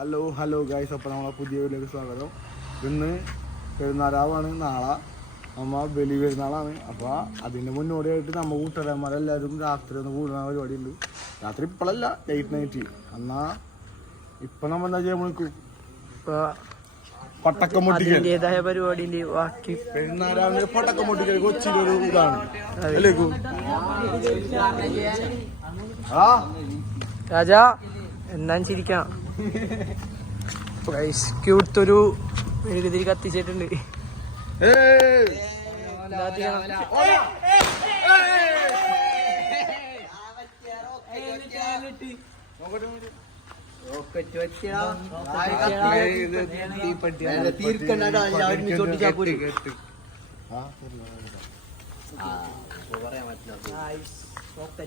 Hello guys, അപ്പോൾ നമ്മളെ പുതിയ വീഡിയോയിലേക്ക് സ്വാഗതം. ഇന്ന് പെരുന്നാളാവാണ്, നാളെ നമ്മ ബലി പെരുന്നാളാണ്. അപ്പോൾ അതിൻ്റെ മുന്നോടിയായിട്ട് നമ്മൾ കൂട്ടുകാരന്മാരെല്ലാവരും രാത്രി ഒന്ന് കൂടുന്ന പരിപാടി ഉണ്ട്. രാത്രി ഇപ്പോഴല്ല, ലേറ്റ് നൈറ്റ്. എന്നാൽ ഇപ്പം നമ്മൾ എന്താ ചെയ്യാൻ വിളിക്കും, ഇപ്പോൾ പടക്കം പൊട്ടിക്കൽ പരിപാടിന്റെ ബാക്കി പെരുന്നാളാണ്. പടക്കം പൊട്ടിക്കൽ കൊച്ചിയിലൊരു ഇതാണ് അല്ലേക്കും. രാജാ എന്നാ ചിരിക്കാം. ക്യൂട്ടൊരു മെഴുകുതിരി കത്തിച്ചിട്ടുണ്ട്.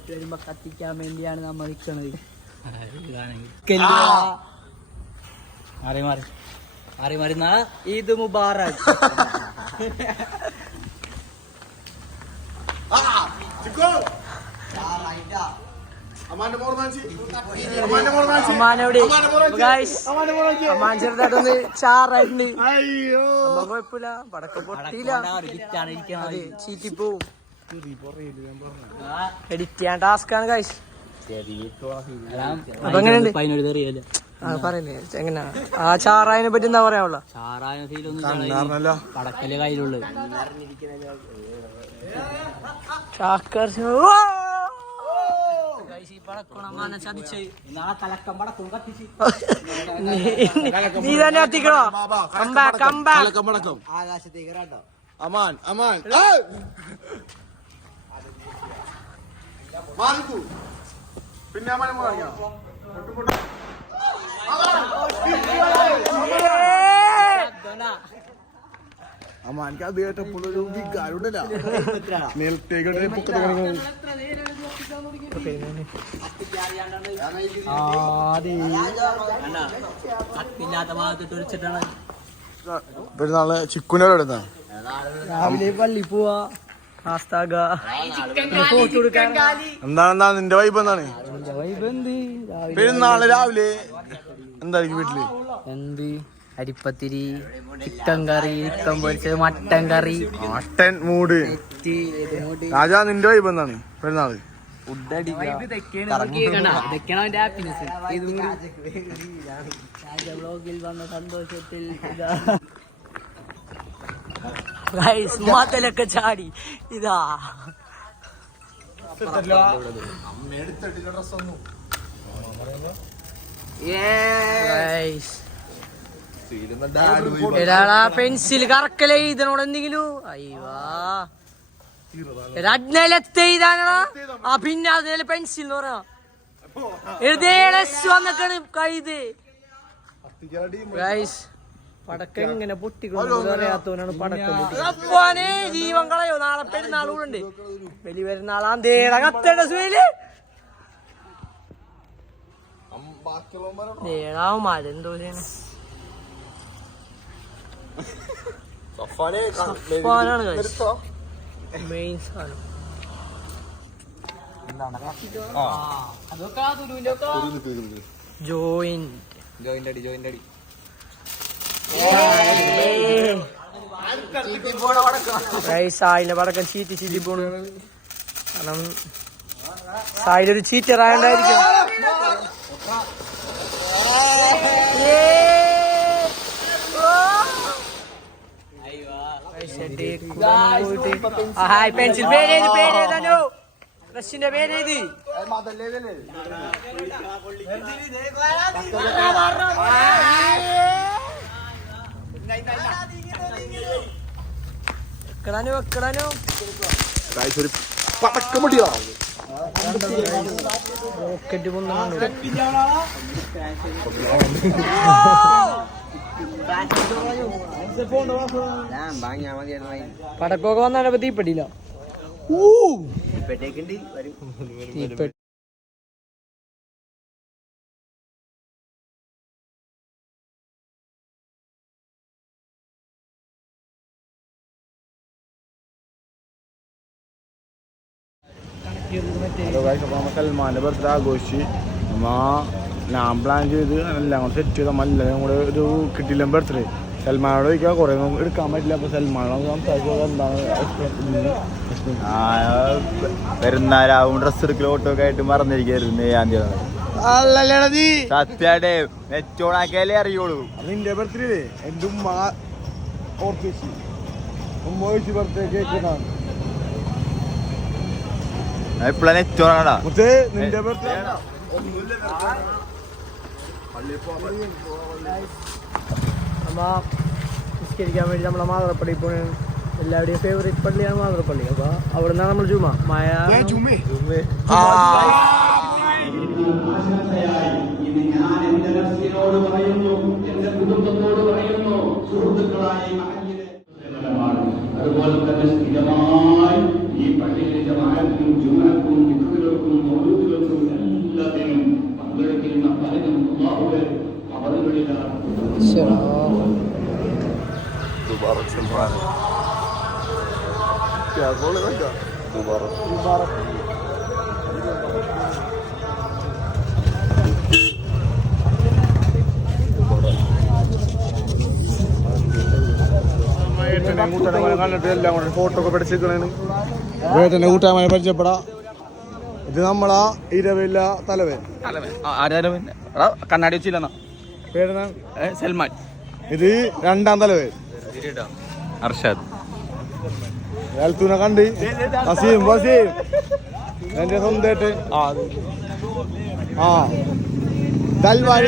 വരുമ്പോ കത്തിക്കാൻ വേണ്ടിയാണ് നമ്മൾ നിൽക്കണത്. ഈദ് മുബാറക്. അമ്മാൻ ചെറുതായിട്ടൊന്ന് ചാറായിട്ടുണ്ട്. കുഴപ്പമില്ല, പടക്കം പൊട്ടിയില്ല, ചീറ്റിപ്പോവും. എഡിറ്റ് ചെയ്യാൻ ടാസ്കാണ് ഗൈസ്. അപ്പൊ എങ്ങനെയുണ്ട് പറയല്ലേ, എങ്ങനെയാ ആ ചാറായതിനെ പറ്റി എന്താ പറയാനുള്ള? പടക്കല് കയ്യിലുള്ളു നീ തന്നെ എത്തിക്കണോ? ആകാശത്തേക്ക് അമാൻ അമാൻ പിന്നെ അമ്മാനിക്ക് അത് കേട്ടപ്പോഴൊരു വികാരമുണ്ടല്ല. നേരത്തേക്ക് പൊക്കത്ത് പെരുന്നാള് ചിക്കുനോട് രാവിലെ പള്ളി പോവാ, എന്താണ് നിന്റെ വൈബ്? എന്താണ് പെരുന്നാള് രാവിലെ എന്തായിരിക്കും വീട്ടില്? എന്ത് അരിപ്പത്തിരി, ചിക്കൻ കറി, ചിക്കൻ പൊരിച്ചത്, മട്ടൻ കറി, മട്ടൻ മൂട്. രാജാ നിന്റെ വൈബ് എന്താണ് പെരുന്നാള്? ബ്ലോഗിൽ വന്ന സന്തോഷത്തിൽ മതലൊക്കെ ചാടി ഇതാ. പെൻസിൽ കറക്കലേ ഇതിനോട് എന്തെങ്കിലും അയ്യാ നിലത്തെ എഴുതാനാ. ആ പിന്നെ അതിൽ പെൻസിൽ എന്ന് പറയാ വന്നൊക്കെയാണ് കഴുത്. പടക്കം ഇങ്ങനെ പൊട്ടിക്കൊണ്ട് അറിയാത്തവനാണ് പടക്കം പൊട്ടിക്കാനെ. ജീവൻ കളയോ? നാളെ പെരുന്നാളുണ്ട്, വലിയ പെരുന്നാളാം തേട കത്തേണ്ട സുഖയില് എന്തോ മെയിൻ സാധനം. ജോയിന്റ് അടി സായിന്റെ പടക്കം ചീറ്റി പോണു. കാരണം സായിലൊരു ചീറ്ററായോണ്ടായിരിക്കും. പെൻസിൽ പേരേതാനോ? റഷ്യന്റെ പേരേത്? വെക്കടാനോ പടക്കം പൊട്ടിയോ? റോക്കറ്റ് പൊന്നാണ്. പടക്കമൊക്കെ വന്നാലപ്പോ തീപ്പെട്ടില്ല. ഹലോ ഗൈസ്, അപ്പോൾ നമ്മൾ സൽമാൻ്റെ ബർത്ത്ഡേ ആഘോഷിച്ച്. നമ്മ ഞാൻ പ്ലാൻ ചെയ്ത് എല്ലാം കൂടെ സെറ്റ് ചെയ്ത എല്ലാവരും കൂടെ ഒരു കിട്ടില്ല ബർത്ത്ഡേ സൽമാനോട് ചോദിക്കാൻ കുറേ ഒന്നും എടുക്കാൻ പറ്റില്ല. അപ്പോൾ സൽമാനോട് സംസാരിച്ചത് എന്താണ് പെരുന്നാലാവും ഡ്രസ് എടുക്കൽ ഓട്ടോ ഒക്കെ ആയിട്ട് മറന്നിരിക്കുന്നു സത്യാടേ നെറ്റോണാക്കിയാലേ അറിയുള്ളൂ. നിന്റെ ബർത്ത്ഡേ എൻ്റെ ഉമ്മ ഓർക്കിച്ച് ഉമ്മ ചോദിച്ച് ബർത്ത്ഡേ കേൾക്കുന്നതാണ് ഇപ്പഴാ നെറ്റോണാടാ നിന്റെ ബർത്ത്ഡേ നമ്മ നിസ്കരിക്കാൻ വേണ്ടി നമ്മളെ മാതൃപ്പള്ളി പോണ എല്ലാവരുടെയും ഫേവറേറ്റ് പള്ളിയാണ് മാതൃപ്പള്ളി. അപ്പൊ അവിടെ നിന്നാണ് നമ്മൾ ജുമ മഴ അതുപോലെ തന്നെ സ്ഥിരമായി ഈ പള്ളിയിലെ ജമാഅത്തിനും ജുമഅക്കും ദിക്റുകൾക്കും മൗലൂദുകൾക്കും എല്ലാത്തിനും പങ്കെടുക്കുന്ന പലരും അല്ലാഹുവേ അവരുകളിലാണ്. കണ്ടിട്ട് എല്ലാം കൂടെ ഫോട്ടോ ഒക്കെ പഠിച്ചിരിക്കണേന് വേട്ടന്റെ കൂട്ടായ്മയെ പരിചയപ്പെടാം. ഇത് നമ്മളാ ഇരവില്ല തലവൻ കണ്ണാടി വെച്ചില്ലെന്നാ സൽമാൻ. ഇത് രണ്ടാം തലവൻ അർഷാദ്. എൽത്തൂനെ കണ്ട് വസീം എന്റെ സ്വന്തമായിട്ട് ദൽവാരി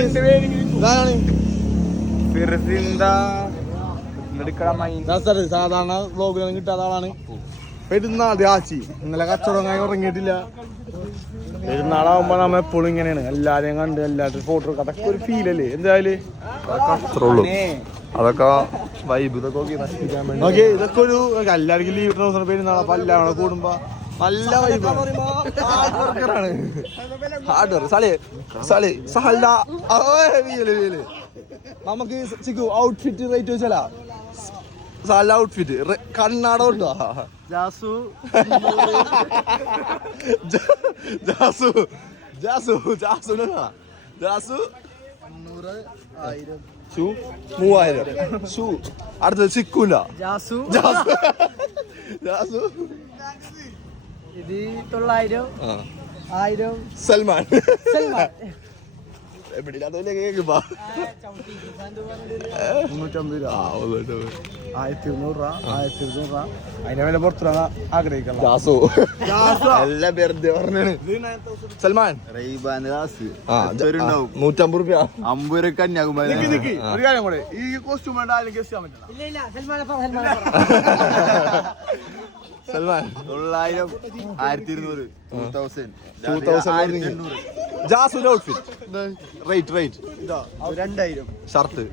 ഇതാണ് സാധാരണ വ്ലോഗിലൊന്നും കിട്ടാത്ത ആളാണ്. പെരുന്നാൾ ആച്ചി ഇന്നലെ കച്ചവടം ഉറങ്ങിയിട്ടില്ല. പെരുന്നാളാവുമ്പോ നമ്മ എപ്പോഴും ഇങ്ങനെയാണ് എല്ലാരെയും കണ്ട് എല്ലാവരും ഫോട്ടോ എടുക്കുക. അതൊക്കെ ഒരു ഫീലല്ലേ എന്തായാലും. അതൊക്കെ വൈബ് ഇതൊക്കെ ഓക്കെ ഇതൊക്കെ ഒരു എല്ലാവർക്കും ലീവ് കിട്ടുന്ന ദിവസം പെരുന്നാൾ അപ്പൊ എല്ലാം കൂടുമ്പോ നല്ല വൈബാണ്. നമുക്ക് ചിക്കു ഔട്ട്ഫിറ്റ് റേറ്റ് വെച്ചാലാ സാല ഔട്ട്ഫിറ്റ് കണ്ണാട ഉണ്ടോ ജാസു ജാസു ജാസു ജാസുനെ ജാസു 3000 ഷൂ. അടുത്തത് ചിക്കൂല ജാസു ജാസു ജാസു ഇത് 900 1000 സൽമാൻ സൽമാൻ എവിടെയില്ലാത്ത കേൾക്കുമ്പോ 350 രൂപ 1200 രൂപ 1200 രൂപ അതിനെ വില പുറത്തുള്ള ആഗ്രഹിക്കണം. ജാസു എല്ലാം വെറുതെ പറഞ്ഞാണ്. സൽമാൻ 150 രൂപ 50 രൂപ കന്യാകുമാരി. ഒരു കാര്യം കൂടെ ഈ കോസ്റ്റ്യൂം വേണ്ട ആരും ഗസ്റ്റ് ചെയ്യാൻ പറ്റില്ല. സൽമാൻ 900 1200 2000 ജാസുന്റെ ഔട്ട്ഫിറ്റ് റേറ്റ് 2000 ഷർട്ട്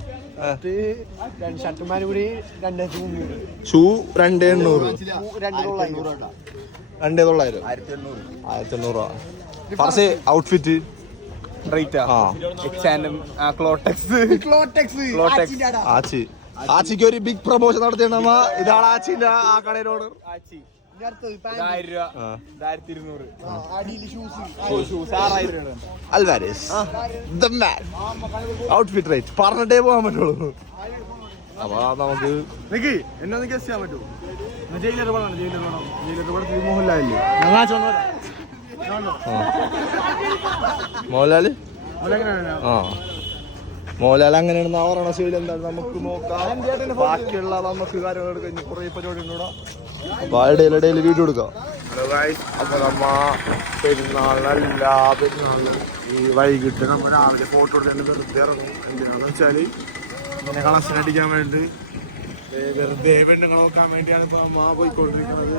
ഷർട്ടുമാരും കൂടി 2300 ഷൂ 2800 2800 ഫർസേ ഔട്ട്ഫിറ്റ് റേറ്റ് ആച്ചി ആച്ചിക്ക് ഒരു ബിഗ് പ്രൊമോഷൻ നടത്തിയാണ് നമ്മ. ഇതാണ് ആച്ചിന്റെ ആ കടയിലോട് Alvarez the man outfit rate പറഞ്ഞിട്ടേ പോകാൻ പറ്റുള്ളൂ. അപ്പൊ നമുക്ക് എന്നൊന്ന് ഗസ് ചെയ്യാൻ പറ്റുമോ? ജയിലർ പടത്തിൽ മോഹൻലാലില്ലേ മോഹൻലാല് മോഹൻലാൽ അങ്ങനെയാണെന്ന് പറയണ ശൈലി എന്താണ് നമുക്ക് നോക്കാം. ബാക്കിയുള്ള നമുക്ക് കാര്യങ്ങൾ കഴിഞ്ഞ് കുറെ പരിപാടി ഉണ്ടോ അപ്പൊ ഇടയിൽ വീഡിയോ എടുക്കാം. ഹലോ ഗൈസ്, അപ്പൊ നമ്മ പെരുന്നാളിനെല്ലാ പെരുന്നാളിനും ഈ വൈകിട്ട് നമ്മൾ രാവിലെ ഫോട്ടോ എടുത്തിട്ട് വെറുതെ ഇറങ്ങും. എന്തിനാന്ന് വെച്ചാല് ഇങ്ങനെ കളക്ഷൻ അടിക്കാൻ വേണ്ടി വെറുതെ പെണ്ണുങ്ങൾ നോക്കാൻ വേണ്ടിയാണ് ഇപ്പൊ നമ്മ പോയിക്കൊണ്ടിരിക്കുന്നത്.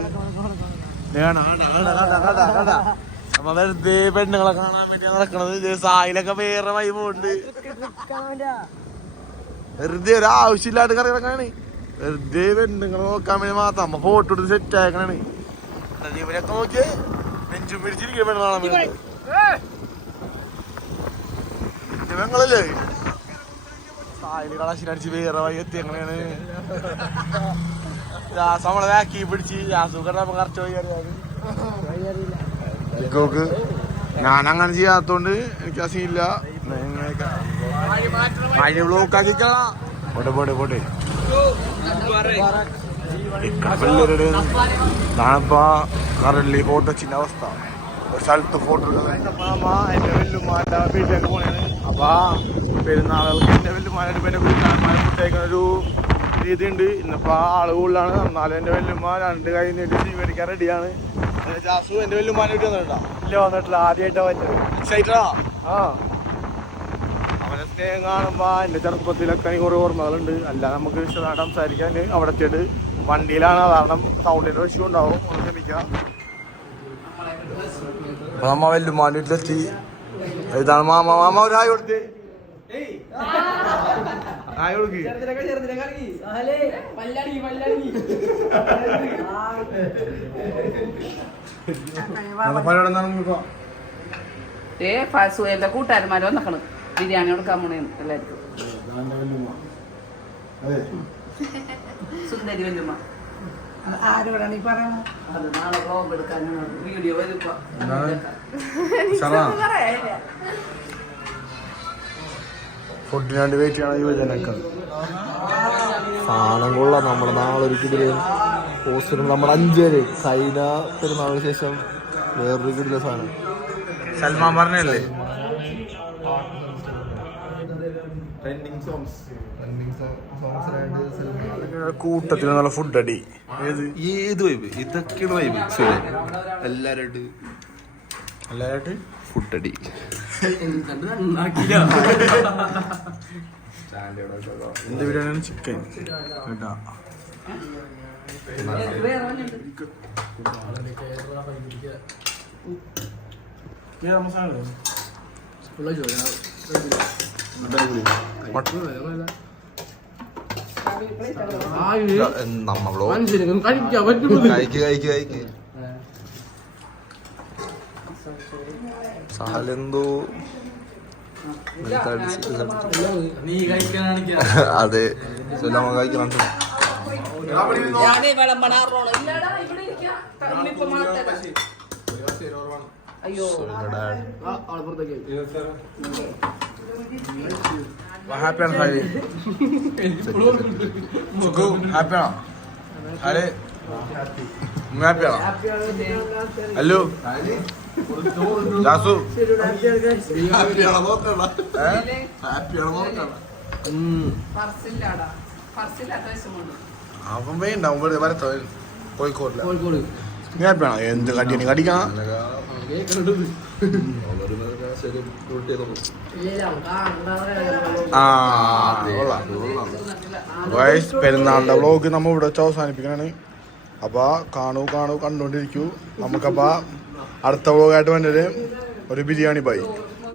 നമ്മ വെറുതെ പെണ്ണുങ്ങളെ കാണാൻ വേണ്ടിയാണ് നടക്കണത്. സായിലൊക്കെ വേറെ വൈബുണ്ട്. വെറുതെ ഒരു ആവശ്യമില്ലാണ്ട് കറികളൊക്കെയാണ്. വെറുതെ പെണ്ണുങ്ങളെ നോക്കാൻ വേണ്ടി മാത്രം നമ്മ ഫോട്ടോ എടുത്ത് സെറ്റ് ആക്കണാണ്. ഇവരൊക്കെ നോക്കിയേ നെഞ്ചും പിടിച്ചിരിക്കും പെണ്ണുങ്ങളാണ് പെങ്ങളല്ലേ സായില് കളശിനടിച്ച് വേറെ വഴി എത്തി എങ്ങനെയാണ് ജാസ് നമ്മളെ വാക്കി പിടിച്ച് ജാസൂക്കറിനെ നമ്മ കറച്ച് പോയി അറിയാതെ ഞാൻ അങ്ങനെ ചെയ്യാത്തോണ്ട് എനിക്ക് ആ സീനില്ല. പോട്ടെ താണിപ്പോ കറന്റ് ഫോട്ടോ വെച്ചിന്റെ അവസ്ഥ ഒരു സ്ഥലത്ത് ഫോട്ടോ എന്റെ വെല്ലുമാരുടെ വീട്ടിലേക്ക് പോണേണ്. അപ്പൊ പെരുന്നാളുകൾക്ക് എന്റെ വെല്ലുമാരുടെ എന്റെ വീട്ടുകാരന്മാരെ ഫുഡേക്കുന്ന ഒരു രീതി ഉണ്ട്. ഇന്നിപ്പോ ആള് കൂടുതലാണ്. എന്നാലും എന്റെ വെല്ലുമ്മ 2 കൈ നീട്ടി സ്വീകരിക്കാൻ റെഡിയാണ്. ജാസു എന്റെ വെല്ലുമാനെ വീട്ടിൽ വന്നിട്ടുണ്ടോ? ഇല്ല, വന്നിട്ടില്ല. ആദ്യമായിട്ടാ പറ്റുന്നത്. ആ അവനെ സ്നേഹം കാണുമ്പോ എന്റെ ചെറുപ്പത്തിലൊക്കെ എനിക്ക് കുറെ ഓർമ്മകളുണ്ട്. അല്ല നമുക്ക് വിശദമായിട്ട് സംസാരിക്കാൻ അവിടെ എത്തിയിട്ട് വണ്ടിയിലാണ്, കാരണം സൗണ്ടിന്റെ ഇഷ്യൂ ഉണ്ടാവും. ക്ഷമിക്കാം. അപ്പൊ നമ്മ വെല്ലുമാന്റെ വീട്ടിലെത്തി. ഇതാണ് മാമ. മാമ ഒരു ഹായ് കൊടുത്തേ. ഹായ് കൊടുക്ക്. എന്റെ കൂട്ടുകാരന്മാര് വന്നേക്കണ് ബിരിയാണി കൊടുക്കാൻ പോണേ എല്ലാവർക്കും. സുന്ദരി വല്ലുമ്മ ആരോടാണ് ഈ പറയണത്? അത് നാളെ വ്ലോഗ് എടുക്കാനാണ്, വീഡിയോ വരുമ്പോ. ഫുഡിന് വേണ്ടി വെയിറ്റ് ചെയ്യണം യുവജനങ്ങൾ. സാധനം കൊള്ളാം. നമ്മുടെ നാളൊരു കിടില് പോസ്റ്ററും നമ്മുടെ 5 പേര് കഴിഞ്ഞ പെരുന്നാളിന് ശേഷം വേറൊരു കിടില സാധനം. സൽമാൻ പറഞ്ഞല്ലേ കൂട്ടത്തിൽ നല്ല ഫുഡ് അടി. ഏത് വൈബ്? ഇതൊക്കെയാണ് വൈബ്. എല്ലാരായിട്ട് ഫുഡ് അടി. എന്റെ ബിരിയാണി ചിക്കൻ കേട്ടാ. നമ്മളോ കഴിക്ക് സഹലെന്തോ അതെ കഴിക്കണം. അയ്യോ ഹാപ്പിയാണ് ഹായ് ഹാപ്പിയാണോ? ഹായ് ഹാപ്പിയാണോ? ഹലോ ജാസു അവൻ വേണ്ടാവും വരത്തോ കോഴിക്കോടില്ല. നീ ഹാപ്പിയാണോ? എന്ത് കടിയാണ് കടിക്കണം? പെരുന്നാളിന്റെ വ്ലോഗ് നമ്മ ഇവിടെ വെച്ച് അവസാനിപ്പിക്കണാണ്. അപ്പൊ കണ്ടുകൊണ്ടിരിക്കൂ. നമുക്കപ്പ അടുത്ത വ്ലോഗായിട്ട് വേണ്ടത് ഒരു ബിരിയാണി ബൈ.